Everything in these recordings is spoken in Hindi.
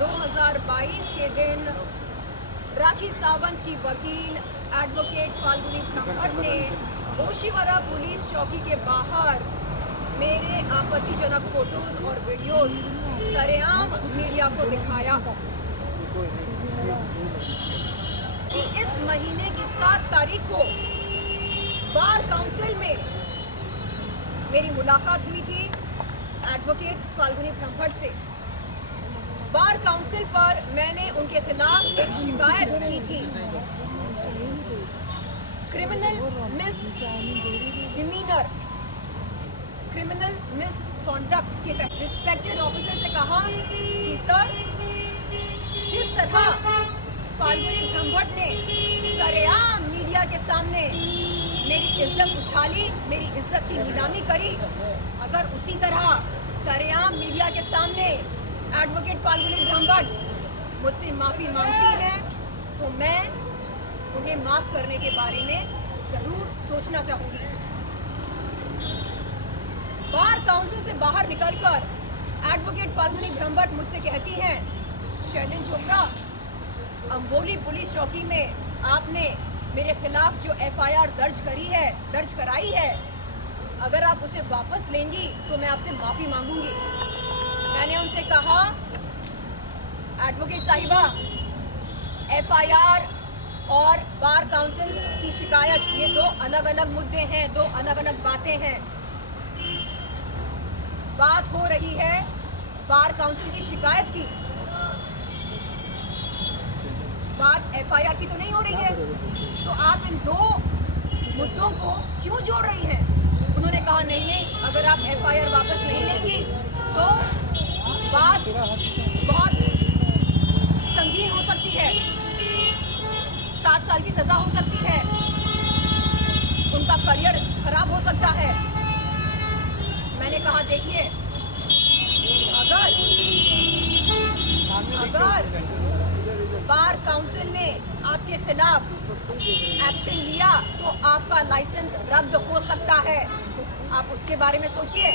2022 के दिन राखी सावंत की वकील एडवोकेट फाल्गुनी ब्रह्मट ने ओशिवरा पुलिस चौकी के बाहर मेरे आपत्तिजनक फोटोज और वीडियोस सरेआम मीडिया को दिखाया कि इस महीने की 7 तारीख को बार काउंसिल में मेरी मुलाकात हुई थी एडवोकेट फाल्गुनी ब्रह्मट से। बार काउंसिल पर मैंने उनके खिलाफ एक शिकायत की थी criminal miss demeanour, criminal misconduct के तहत। रिस्पेक्टेड ऑफिसर से कहा कि सर, जिस तरह फाल्गुनी ब्रह्मट ने सरेआम मीडिया के सामने मेरी इज्जत उछाली, मेरी इज्जत की नीलामी करी, अगर उसी तरह सरेआम मीडिया के सामने एडवोकेट फाल्गुनी ब्रह्मट मुझसे माफ़ी मांगती है तो मैं उन्हें माफ़ करने के बारे में ज़रूर सोचना चाहूँगी। बार काउंसिल से बाहर निकलकर एडवोकेट फाल्गुनी ब्रह्मट मुझसे कहती हैं, शैलेंद्र चोपड़ा, अंबोली पुलिस चौकी में आपने मेरे खिलाफ जो एफआईआर दर्ज कराई है, अगर आप उसे वापस लेंगी तो मैं आपसे माफ़ी मांगूंगी। मैंने उनसे कहा, एडवोकेट साहिबा, एफआईआर और बार काउंसिल की शिकायत ये दो अलग अलग मुद्दे हैं, दो अलग अलग बातें हैं। बात हो रही है बार काउंसिल की शिकायत की, बात एफआईआर की तो नहीं हो रही है, तो आप इन दो मुद्दों को क्यों जोड़ रही हैं? उन्होंने कहा नहीं, अगर आप एफआईआर वापस नहीं लेंगी तो बात बहुत संगीन हो सकती है, 7 साल की सजा हो सकती है, उनका करियर खराब हो सकता है। मैंने कहा देखिए, अगर बार काउंसिल ने आपके खिलाफ एक्शन लिया तो आपका लाइसेंस रद्द हो सकता है। आप उसके बारे में सोचिए,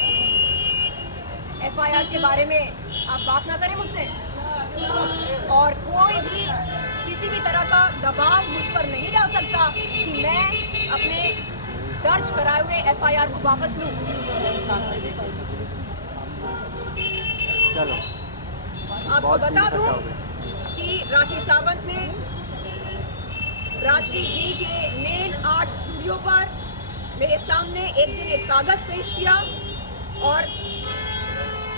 एफआईआर के बारे में आप बात ना करें मुझसे, और कोई भी किसी भी तरह का दबाव मुझ पर नहीं डाल सकता कि मैं अपने दर्ज कराए हुए एफआईआर को वापस लूं। आपको बता दूं कि राखी सावंत ने राजश्री जी के नेल आर्ट स्टूडियो पर मेरे सामने एक दिन एक कागज़ पेश किया और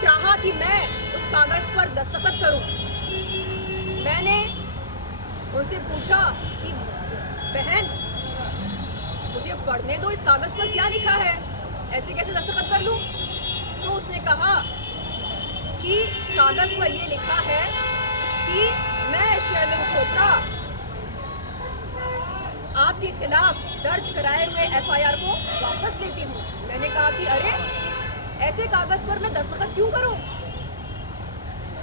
चाहा कि मैं उस कागज़ पर दस्तखत करूं। मैंने उनसे पूछा कि बहन, मुझे पढ़ने दो, इस कागज़ पर क्या लिखा है, ऐसे कैसे दस्तखत कर लूं? तो उसने कहा कि कागज़ पर ये लिखा है कि मैं शैलेंद्र चोपड़ा आपके खिलाफ दर्ज कराए हुए एफआईआर को वापस लेती हूँ। मैंने कहा कि अरे, ऐसे कागज़ पर मैं दस्तखत क्यों करूँ?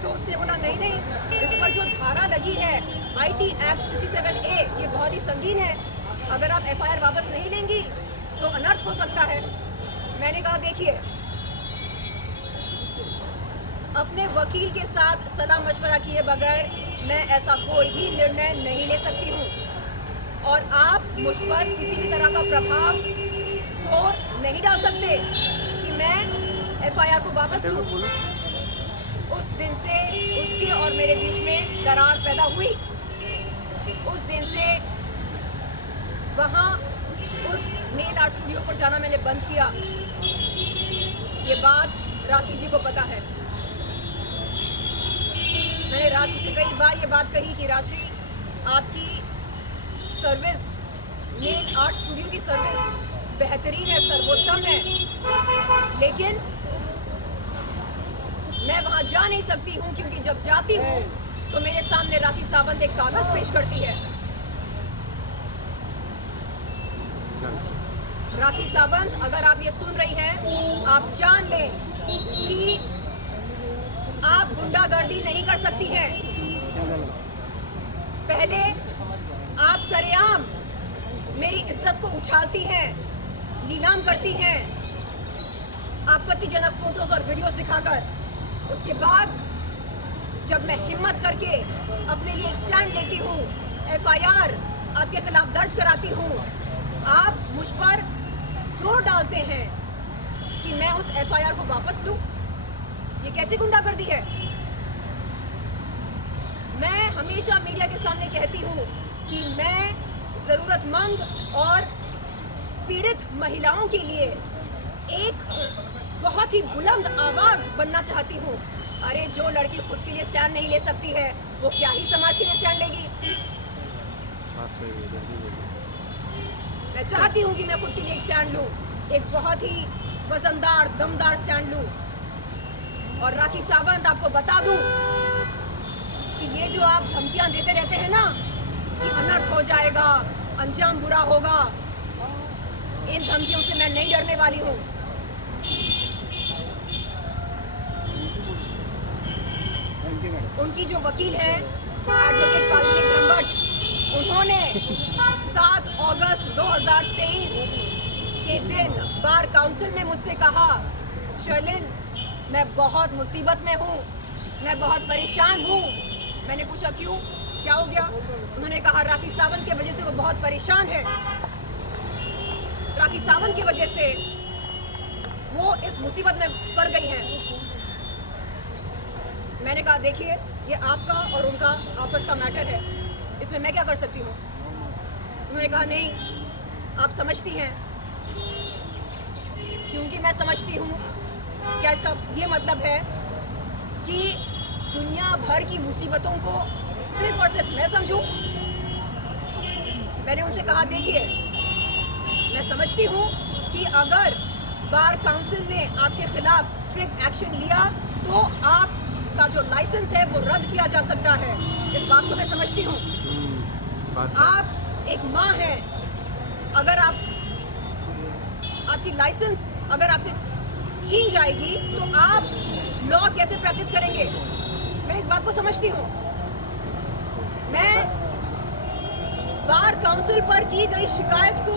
तो उसने बोला नहीं, इस पर जो धारा लगी है IT एक्ट 67A, ये बहुत ही संगीन है, अगर आप एफआईआर वापस नहीं लेंगी तो अनर्थ हो सकता है। मैंने कहा देखिए, अपने वकील के साथ सलाह मशवरा किए बगैर मैं ऐसा कोई भी निर्णय नहीं ले सकती हूँ, और आप मुझ पर किसी भी तरह का प्रभाव जोर नहीं डाल सकते कि मैं एफआईआर को वापस लूँ। उस दिन से उसके और मेरे बीच में दरार पैदा हुई। उस दिन से वहाँ उस नेल आर्ट स्टूडियो पर जाना मैंने बंद किया। ये बात राशि जी को पता है। मैंने राशि से कई बार ये बात कही कि राशि, आपकी सर्विस, नेल आर्ट स्टूडियो की सर्विस बेहतरीन है, सर्वोत्तम है, लेकिन मैं वहाँ जा नहीं सकती हूँ क्योंकि जब जाती हूँ तो मेरे सामने राखी सावंत एक कागज़ पेश करती है। राखी सावंत, अगर आप ये सुन रही हैं, आप जान लें कि आप गुंडागर्दी नहीं कर सकती हैं। पहले आप सरेआम मेरी इज्जत को उछालती हैं, नीलाम करती हैं, आपत्तिजनक फोटोज और वीडियोस दिखाकर। उसके बाद जब मैं हिम्मत करके अपने लिए एक स्टैंड लेती हूँ, FIR आपके खिलाफ दर्ज कराती हूँ, आप मुझ पर जोर डालते हैं कि मैं उस FIR को वापस लूँ। ये कैसी गुंडागर्दी है? मैं हमेशा मीडिया के सामने कहती हूँ कि मैं ज़रूरतमंद और पीड़ित महिलाओं के लिए एक बहुत ही बुलंद आवाज़ बनना चाहती हूँ। अरे जो लड़की खुद के लिए स्टैंड नहीं ले सकती है वो क्या ही समाज के लिए स्टैंड लेगी? मैं चाहती हूँ कि मैं खुद के लिए एक स्टैंड लूँ, एक बहुत ही वजनदार दमदार स्टैंड लूँ। और राखी सावंत, आपको बता दूँ कि ये जो आप धमकियाँ देते रहते हैं ना कि अनर्थ हो जाएगा, अंजाम बुरा होगा, इन धमकियों से मैं नहीं डरने वाली हूँ। उनकी जो वकील है एडवोकेट फाल्गुनी ब्रह्मभट्ट, उन्होंने 7 अगस्त 2023 के दिन बार काउंसिल में मुझसे कहा, शर्लिन मैं बहुत मुसीबत में हूँ, मैं बहुत परेशान हूँ। मैंने पूछा क्यों, क्या हो गया? उन्होंने कहा राखी सावंत की वजह से वो बहुत परेशान है, राखी सावंत की वजह से वो इस मुसीबत में पड़ गई हैं। मैंने कहा देखिए, ये आपका और उनका आपस का मैटर है, इसमें मैं क्या कर सकती हूँ? उन्होंने कहा नहीं, आप समझती हैं, क्योंकि मैं समझती हूँ। क्या इसका ये मतलब है कि दुनिया भर की मुसीबतों को सिर्फ और सिर्फ मैं समझूं? मैंने उनसे कहा देखिए, मैं समझती हूँ कि अगर बार काउंसिल ने आपके खिलाफ स्ट्रिक्ट एक्शन लिया तो आपका जो लाइसेंस है वो रद्द किया जा सकता है। इस बात को मैं समझती हूँ। आप एक माँ हैं, अगर आपकी लाइसेंस अगर आपसे छीन जाएगी तो आप लॉ कैसे प्रैक्टिस करेंगे? मैं इस बात को समझती हूँ। मैं बार काउंसिल पर की गई शिकायत को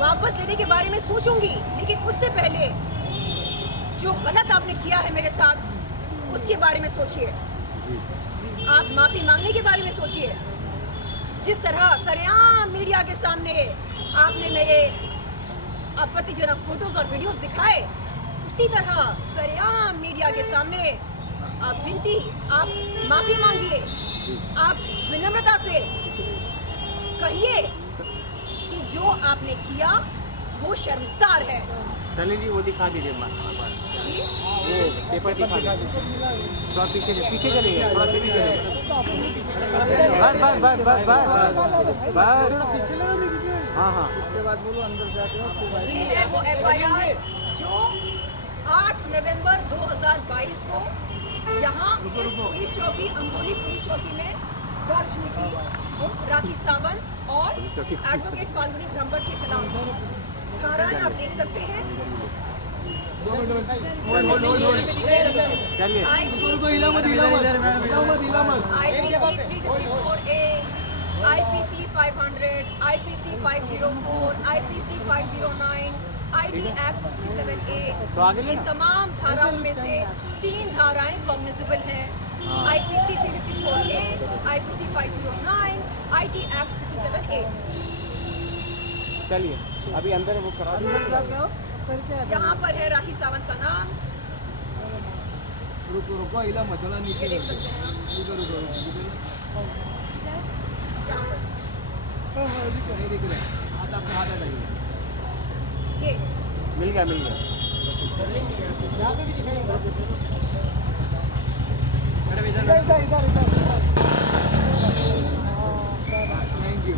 वापस लेने के बारे में सोचूंगी, लेकिन उससे पहले जो गलत आपने किया है मेरे साथ, उसके बारे में सोचिए। आप माफी मांगने के बारे में सोचिए। जिस तरह सरेआम मीडिया के सामने आपने मेरे आपत्तिजनक फोटोज और वीडियोस दिखाए, उसी तरह सरेआम मीडिया के सामने आप माफी मांगिए। आप विनम्रता से कहिए कि जो आपने किया वो शर्मसार है। चलिए जी, वो दिखा दीजिए जी, वो पेपर दिखा दीजिए। थोड़ा पीछे चलिए, थोड़ा पीछे चलिए। बस हाँ हाँ, उसके बाद बोलो अंदर जाके। ये है वो FIR जो 8 नवंबर 2022 को यहाँ इस पुलिस चौकी, अम्बोली पुलिस चौकी में दर्ज हुई थी राखी सावंत और एडवोकेट फाल्गुनी ब्रह्मभट्ट के खिलाफ। धाराएं आप देख सकते हैं। IPC 354A, IPC 500, IPC 504, IPC 509, IT Act 67A। इन तमाम धाराओं में से 3 धाराएं कॉग्निजेबल हैं। IPC 354A, IPC 509, IT Act 67A। चलिए अभी अंदर वो करा दीजिए। यहाँ पर है राखी सावंत का नाम, रुको इला मधुला नीचे ये देख सकते हैं आप। यहाँ पर नहीं दिख रहे, हाथ आपके हाथ हटाइए। ये मिल गया थैंक यू।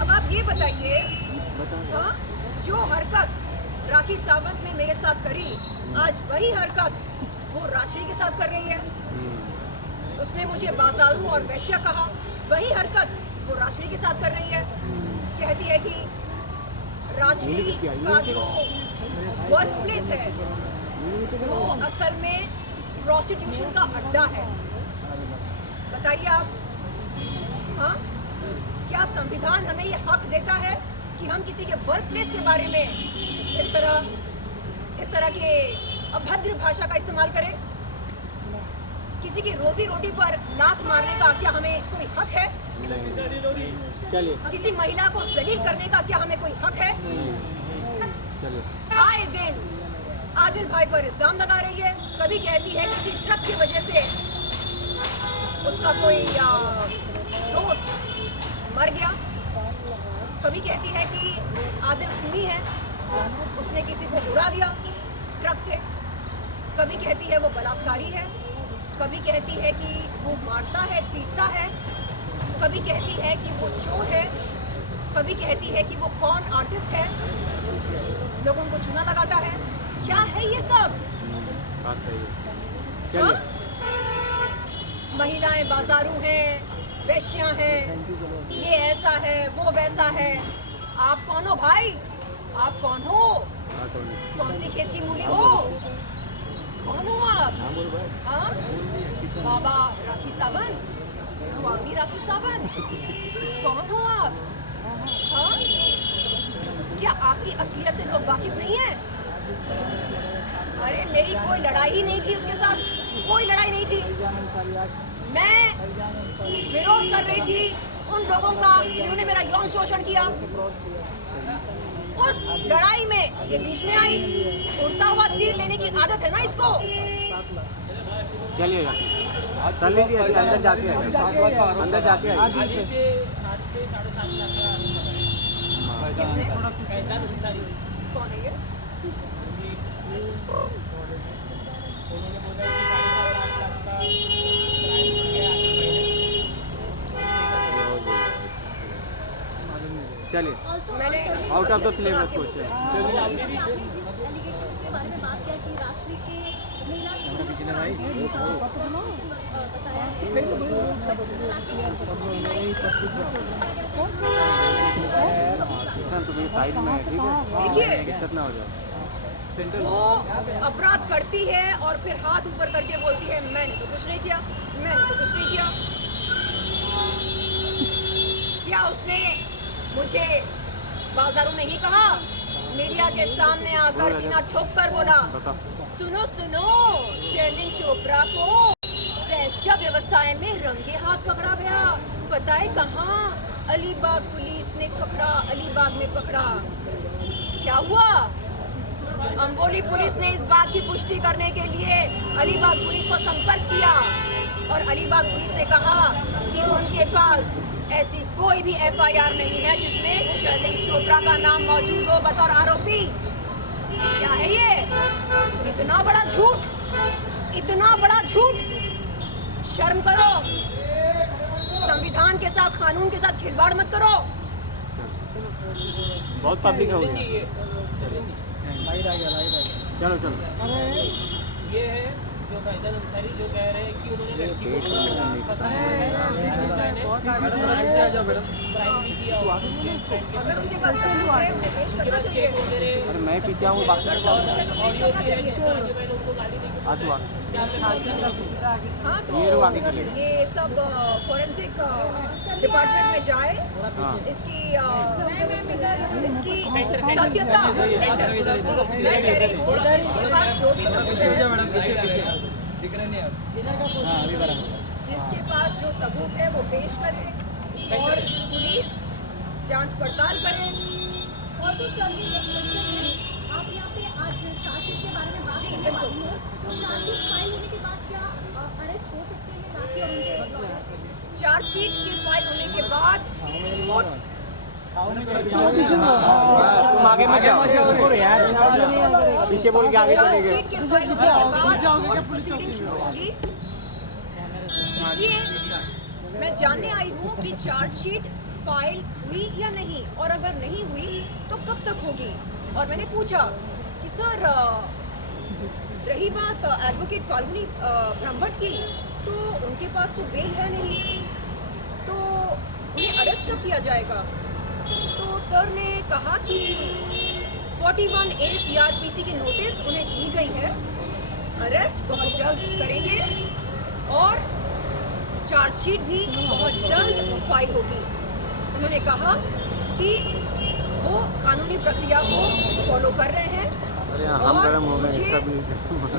अब आप ये बताइए, हाँ, जो हरकत राखी सावंत ने मेरे साथ करी, आज वही हरकत वो राजश्री के साथ कर रही है। उसने मुझे बाजारू और वैश्या कहा, वही हरकत वो राजश्री के साथ कर रही है। कहती है कि राजश्री का जो वर्क प्लेस है वो असल में प्रोस्टिट्यूशन का अड्डा है। बताइए आप, हाँ, क्या संविधान हमें ये हक देता है कि हम किसी के वर्क प्लेस के बारे में इस तरह के अभद्र भाषा का इस्तेमाल करें? किसी की रोजी रोटी पर लात मारने का क्या हमें कोई हक है? चलिए किसी महिला को जलील करने का क्या हमें कोई हक है? चलिए आए दिन आदिल भाई पर इल्जाम लगा रही है। कभी कहती है किसी ट्रक की वजह से उसका कोई दोस्त मर गया, कभी कहती है कि आदिल खूनी है, उसने किसी को उड़ा दिया ट्रक से, कभी कहती है वो बलात्कारी है, कभी कहती है कि वो मारता है पीटता है, कभी कहती है कि वो चोर है, कभी कहती है कि वो कौन आर्टिस्ट है, लोगों को चूना लगाता है। क्या है ये सब? बात सही है। हाँ? चलिए महिलाएं बाजारू हैं, वेश्यां हैं, ये ऐसा है वो वैसा है। आप कौन हो भाई? आप कौन हो? कौन सी खेत की मूली हो? कौन हो आप? हाँ? बाबा राखी सावंत, स्वामी राखी सावंत, कौन हो आप? हाँ? क्या आपकी असलियत से लोग वाकिफ नहीं है? अरे मेरी कोई लड़ाई ही नहीं थी उसके साथ, कोई लड़ाई नहीं थी। मैं विरोध कर रही थी उन लोगों का जिन्होंने मेरा यौन शोषण किया। उस लड़ाई में ये बीच में आई। उड़ता हुआ तीर लेने की आदत है ना इसको। चलिएगा चल लीजिए अभी अंदर जाके अंदर जाके आइए। किसने? कौन है ये? चलिए मैंने out of the syllabus question. तुम्हें साइड में है, ठीक है? देखिए दिक्कत ना हो जाए। वो अपराध करती है और फिर हाथ ऊपर करके बोलती है मैंने तो कुछ नहीं किया, मैंने तो कुछ नहीं किया। क्या उसने मुझे बाजारू नहीं कहा? मीडिया के सामने आकर सीना ठोक कर बोला, सुनो सुनो, शर्लिन चोपड़ा को वैश्या व्यवसाय में रंगे हाथ पकड़ा गया। पता है कहाँ? अलीबाग पुलिस ने पकड़ा, अलीबाग में पकड़ा। क्या हुआ? अंबोली पुलिस ने इस बात की पुष्टि करने के लिए अलीबाग पुलिस को संपर्क किया और अलीबाग पुलिस ने कहा कि उनके पास ऐसी कोई भी एफआईआर नहीं है जिसमें शर्लिन चोपड़ा का नाम मौजूद हो बतौर आरोपी। क्या है ये? इतना बड़ा झूठ, इतना बड़ा झूठ! शर्म करो, संविधान के साथ, कानून के साथ खिलवाड़ मत करो। बहुत पब्लिक हो गई। चलो चलो ये है जो फैजल अंसारी जो कह रहे हैं कि उन्होंने लड़की को फंसाया क्राइम भी किया हुआ। अगर उनके पास सबूत है, उन्हें पेश करना चाहिए। अरे मैं पीछे हूँ बात करता हूँ। ऑडियो भी है जिस तरह के मैंने उनको गाली दी। हाँ तो ये लोग आगे चलेंगे। ये सब फोरेंसिक डिपार्टमेंट में जाए, इसकी सत्यता जी मैं कह रही हूँ, जिसके पास जो भी सबूत है, जिसके पास जो सबूत है वो पेश करे और पुलिस जांच पड़ताल करे। और तो चलिए एक क्वेश्चन है, आप यहाँ पे आज चार्जशीट के बारे में बात करने वाली हो, तो चार्जशीट फाइल होने के बाद क्या अरेस्ट हो सकते हैं राखी और उनके? चार्जशीट की फाइल होने के बाद कोर्ट तुम आगे मत जाओ, पीछे बोल के आगे चले गए। चार्जशीट के फाइल होने के बाद कोर्ट प्रोसीडिंग शुरू होगी। इसलिए मैं जानने आई हूँ कि चार्जशीट फाइल हुई या नहीं, और अगर नहीं हुई तो कब तक होगी। और मैंने पूछा कि सर रही बात एडवोकेट फाल्गुनी ब्रह्मभट्ट की, तो उनके पास तो बेल है नहीं, तो उन्हें अरेस्ट कब किया जाएगा? तो सर ने कहा कि 41A CRPC की नोटिस उन्हें दी गई है, अरेस्ट बहुत जल्द करेंगे और चार्जशीट भी बहुत जल्द फाइल होगी। उन्होंने कहा कि वो कानूनी प्रक्रिया को फॉलो कर रहे हैं हम और गरम हो गए मुझे कभी।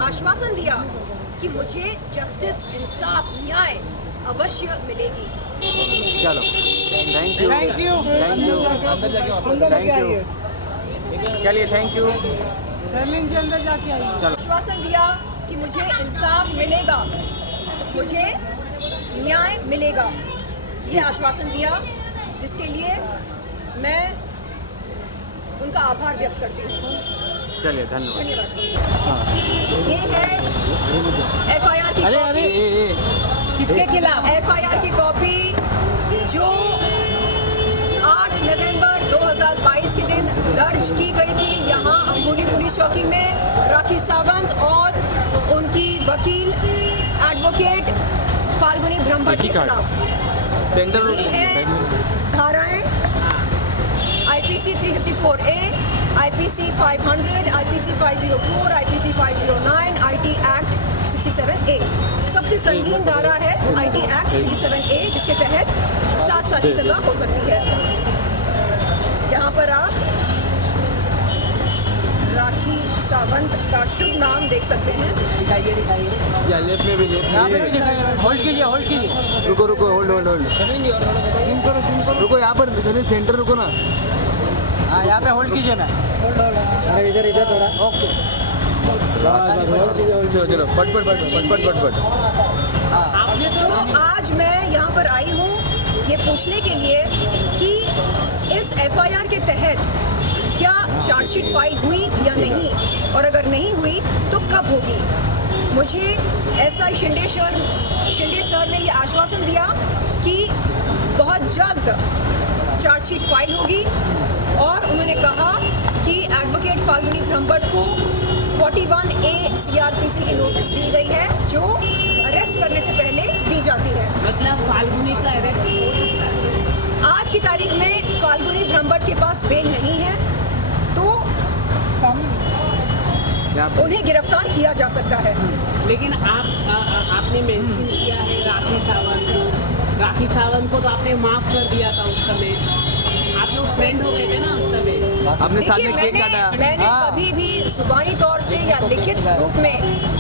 आश्वासन दिया कि मुझे जस्टिस, इंसाफ, न्याय अवश्य मिलेगी। चलो thank you thank you thank you thank you चलिए थैंक यू चलो आश्वासन दिया कि मुझे इंसाफ मिलेगा, मुझे न्याय मिलेगा, ये आश्वासन दिया, जिसके लिए मैं उनका आभार व्यक्त करती हूँ। चलिए धन्यवाद। धन्यवाद। ये है FIR की कॉपी, किसके खिलाफ? FIR की कॉपी जो 8 नवंबर 2022 के दिन दर्ज की गई थी यहाँ अंबोली पुलिस चौकी में राखी सावंत और उनकी वकील एडवोकेट फाल्गुनी ब्रह्मभट्ट के खिलाफ। सेंटर ये है धाराएं IPC 354A, IPC 500, IPC 504, IPC 509, IT Act 67A। सबसे संगीन धारा है IT Act 67A, जिसके तहत 7 साल की सजा हो सकती है। यहाँ पर आप राखी सावंत का शुभ नाम देख सकते हैं। या लेफ्ट में भी लेफ्ट होल्ड कीजिए, होल्ड कीजिए। रुको रुको होल्ड होल्ड होल्ड रुको यहाँ पर सेंटर रुको ना। हाँ, यहाँ पे होल्ड कीजिए मैं। अरे इधर इधर थोड़ा ओके चलो चलो पट पट पट पट पट पट पट। आपने तो आज मैं यहाँ पर आई हूँ ये पूछने के लिए कि इस FIR के तहत क्या चार्जशीट फाइल हुई या नहीं, और अगर नहीं हुई तो कब होगी। मुझे SI शिंदे सर ने ये आश्वासन दिया कि बहुत जल्द चार्जशीट फाइल होगी, और उन्होंने कहा कि एडवोकेट फाल्गुनी ब्रह्मभट्ट को 41A CRPC की नोटिस दी गई है, जो अरेस्ट करने से पहले दी जाती है। मतलब फाल्गुनी का अरेस्ट हो सकता है। आज की तारीख में फाल्गुनी ब्रह्मभट्ट के पास बेल नहीं है, तो उन्हें गिरफ्तार किया जा सकता है। लेकिन आपने मेंशन किया है राखी सावंत को तो आपने माफ कर दिया था उस समय। आप लोग फ्रेंड हो गए थे ना उस समय। आपने साथ देखिए, में केक काटा। मैंने कभी भी जुबानी तौर से या लिखित रूप में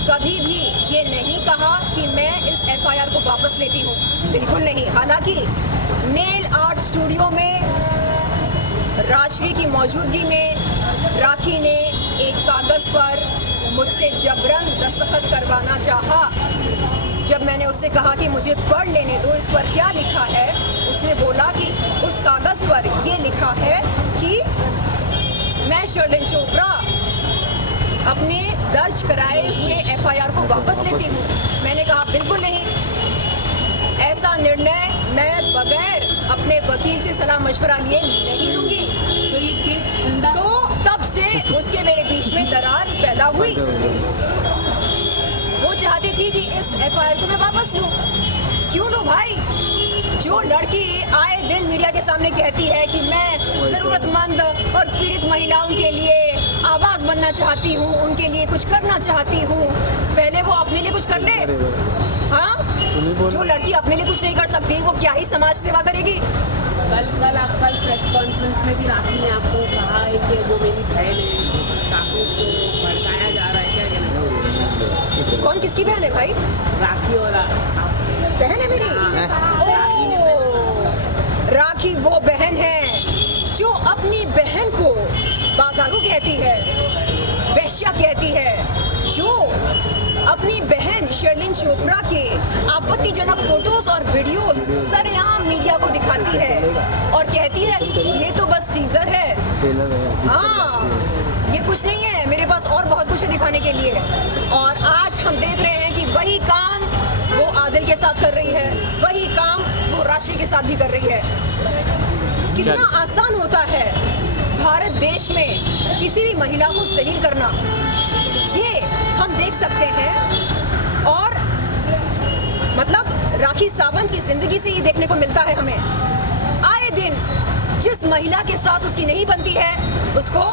कभी भी ये नहीं कहा कि मैं इस FIR को वापस लेती हूँ, बिल्कुल नहीं। हालांकि नेल आर्ट स्टूडियो में राजश्री की मौजूदगी में राखी ने एक कागज़ पर मुझसे जबरन दस्तखत करवाना चाहा। जब मैंने उससे कहा कि मुझे पढ़ लेने दो, इस पर क्या लिखा है, उसने बोला कि उस कागज़ पर ये लिखा है कि मैं शर्लिन चोपड़ा अपने दर्ज कराए हुए FIR को वापस लेती हूँ। मैंने कहा बिल्कुल नहीं, ऐसा निर्णय मैं बगैर अपने वकील से सलाह मशवरा लिए नहीं लूँगी। तो तब से उसके मेरे बीच में दरार पैदा हुई। वो चाहती थी कि इस FIR को मैं वापस लूँ। क्यों लूँ भाई? जो लड़की आए दिन मीडिया के सामने कहती है कि मैं ज़रूरतमंद और पीड़ित महिलाओं के लिए आवाज़ बनना चाहती हूँ, उनके लिए कुछ करना चाहती हूँ, पहले वो अपने लिए कुछ कर ले। हाँ, जो लड़की अपने लिए कुछ नहीं कर सकती, वो क्या ही समाज सेवा करेगी। कल प्रेस कॉन्फ्रेंस में भी राखी ने आपको कहा है कि वो मेरी बहन है, काकू को भड़काया जा रहा है, क्या कहना है? कौन किसकी बहन है भाई? राखी और बहन है मेरी। राखी वो बहन है जो अपनी बहन को बाजारू कहती है, वेश्या कहती है, जो अपनी बहन शर्लिन चोपड़ा के आपत्तिजनक फोटोज और वीडियोस सरेआम मीडिया को दिखाती है और कहती है ये तो बस टीजर है। हाँ, ये कुछ नहीं है, मेरे पास और बहुत कुछ है दिखाने के लिए। और आज हम देख रहे हैं कि वही काम वो आदिल के साथ कर रही है, वही काम वो राशि के साथ भी कर रही है। कितना आसान होता है भारत देश में किसी भी महिला को जलील करना, ये हम देख सकते हैं। और मतलब राखी सावंत की जिंदगी से ये देखने को मिलता है हमें। आए दिन जिस महिला के साथ उसकी नहीं बनती है उसको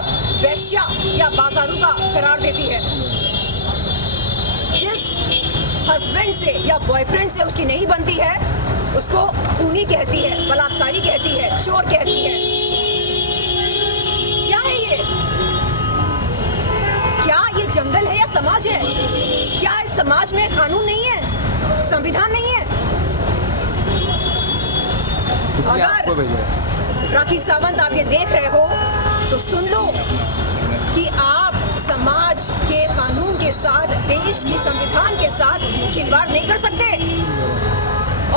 वेश्या या बाजारू का करार देती है। जिस हस्बैंड से या बॉयफ्रेंड से उसकी नहीं बनती है उसको खूनी कहती है, बलात्कारी कहती है, चोर कहती है। क्या है ये? क्या ये जंगल है या समाज है? क्या इस समाज में कानून नहीं है, संविधान नहीं है? इसलिए आपको अगर भेजा है। राखी सावंत आप ये देख रहे हो तो सुन लो कि आप समाज के कानून के साथ, देश की संविधान के साथ खिलवाड़ नहीं कर सकते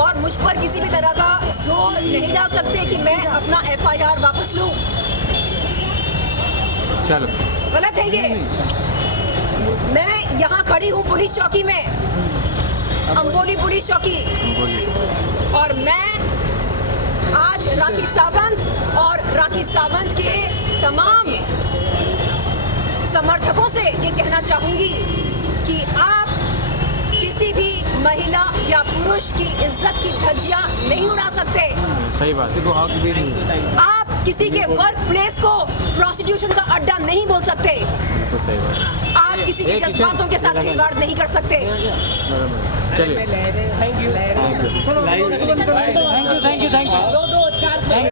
और मुझ पर किसी भी तरह का जोर नहीं डाल सकते कि मैं अपना FIR वापस लूं। चलो गलत है ये। मैं यहाँ खड़ी हूँ पुलिस चौकी में, अंबोली पुलिस चौकी, बोलिए। और मैं आज राखी सावंत और राखी सावंत के तमाम समर्थकों से ये कहना चाहूंगी कि आप किसी भी महिला या पुरुष की इज्जत की धज्जियां नहीं उड़ा सकते। सही बात, सिर्फ हक भी नहीं है। आप किसी के वर्क प्लेस को प्रोस्टिट्यूशन का अड्डा नहीं बोल सकते। तो सही बात। आप किसी के जज्बातों के साथ खिलवाड़ नहीं कर सकते। चलिए थैंक यू।